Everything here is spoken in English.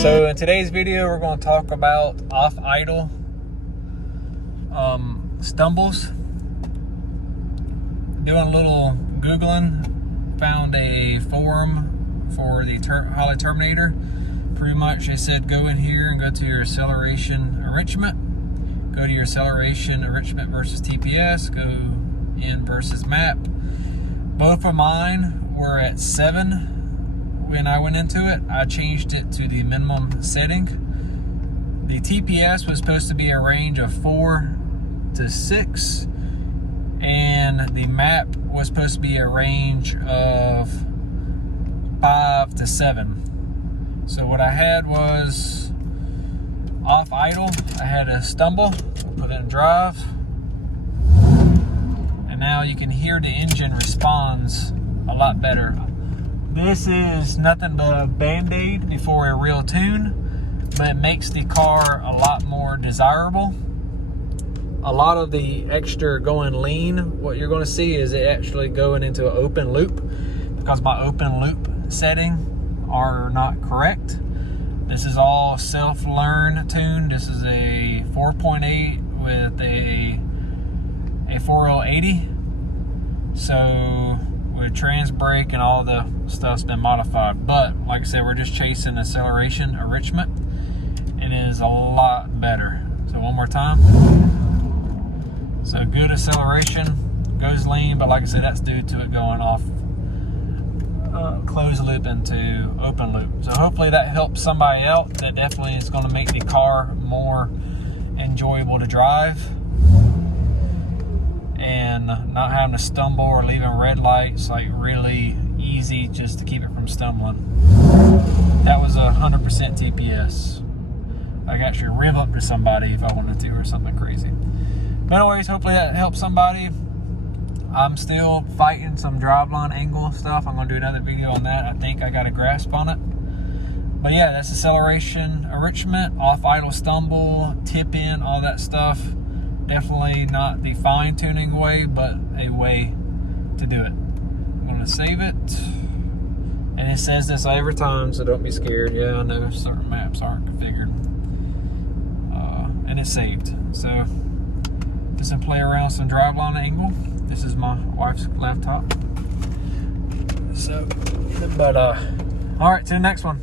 So in today's video, we're going to talk about off-idle stumbles. Doing a little Googling, found a forum for the Holley Terminator. Pretty much they said go in here and go to your acceleration enrichment. Go to your acceleration enrichment versus TPS. Go in versus map. Both of mine were at 7. When I went into it, I changed it to the minimum setting. The TPS was supposed to be a range of 4 to 6, and the map was supposed to be a range of 5 to 7. So what I had was off idle. I had a stumble, put it in drive, and now you can hear the engine responds a lot better. This is nothing but a band-aid before a real tune, but it makes the car a lot more desirable. A lot of the extra going lean, what you're going to see is it actually going into an open loop, because my open loop setting are not correct. This is all self-learn tune. This is a 4.8 with a 4L80. So with trans brake and all the stuff's been modified, but like I said, we're just chasing acceleration enrichment. It is a lot better. So one more time. So good acceleration, goes lean, but like I said, that's due to it going off closed loop into open loop. So hopefully that helps somebody out. That definitely is going to make the car more enjoyable to drive, and not having to stumble or leaving red lights, like really easy just to keep it from stumbling. That was 100% TPS. I could actually rev up to somebody if I wanted to, or something crazy. But anyways, hopefully that helps somebody. I'm still fighting some driveline angle stuff. I'm going to do another video on that. I think I got a grasp on it. But yeah, that's acceleration enrichment, off idle stumble, tip in, all that stuff. Definitely not the fine-tuning way, but a way to do it. I'm going to save it. And it says this every time, so don't be scared. Yeah, I know certain maps aren't configured. And it's saved. So just to play around with some driveline angle. This is my wife's laptop. So, but all right, to the next one.